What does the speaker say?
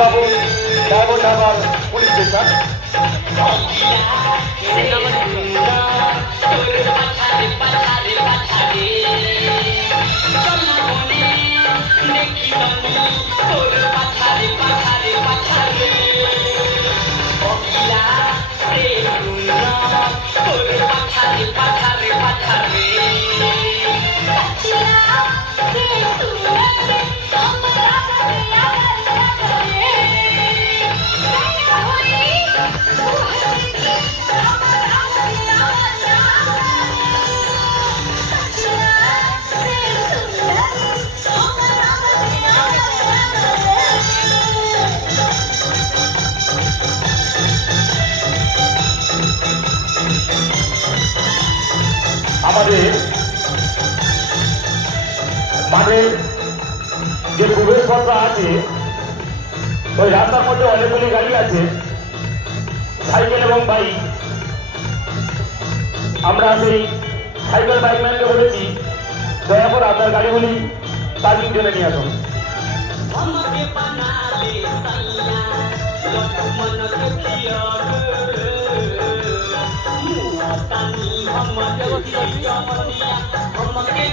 বাবু diamond Harbour police station. আমাদের মাঠে যে প্রবেশ পথটা আছে ওই রাস্তার মধ্যে অনেকগুলি গাড়ি আছে, সাইকেল এবং বাইক। আমরা সেই সাইকেল বাইক ম্যানকে বলেছি দয়া করে আপনার গাড়িগুলি পার্কিং জন্য নিয়ে আসুন। हमके बना ले सैया लक्ष्मण के किया मुआ तानी हमके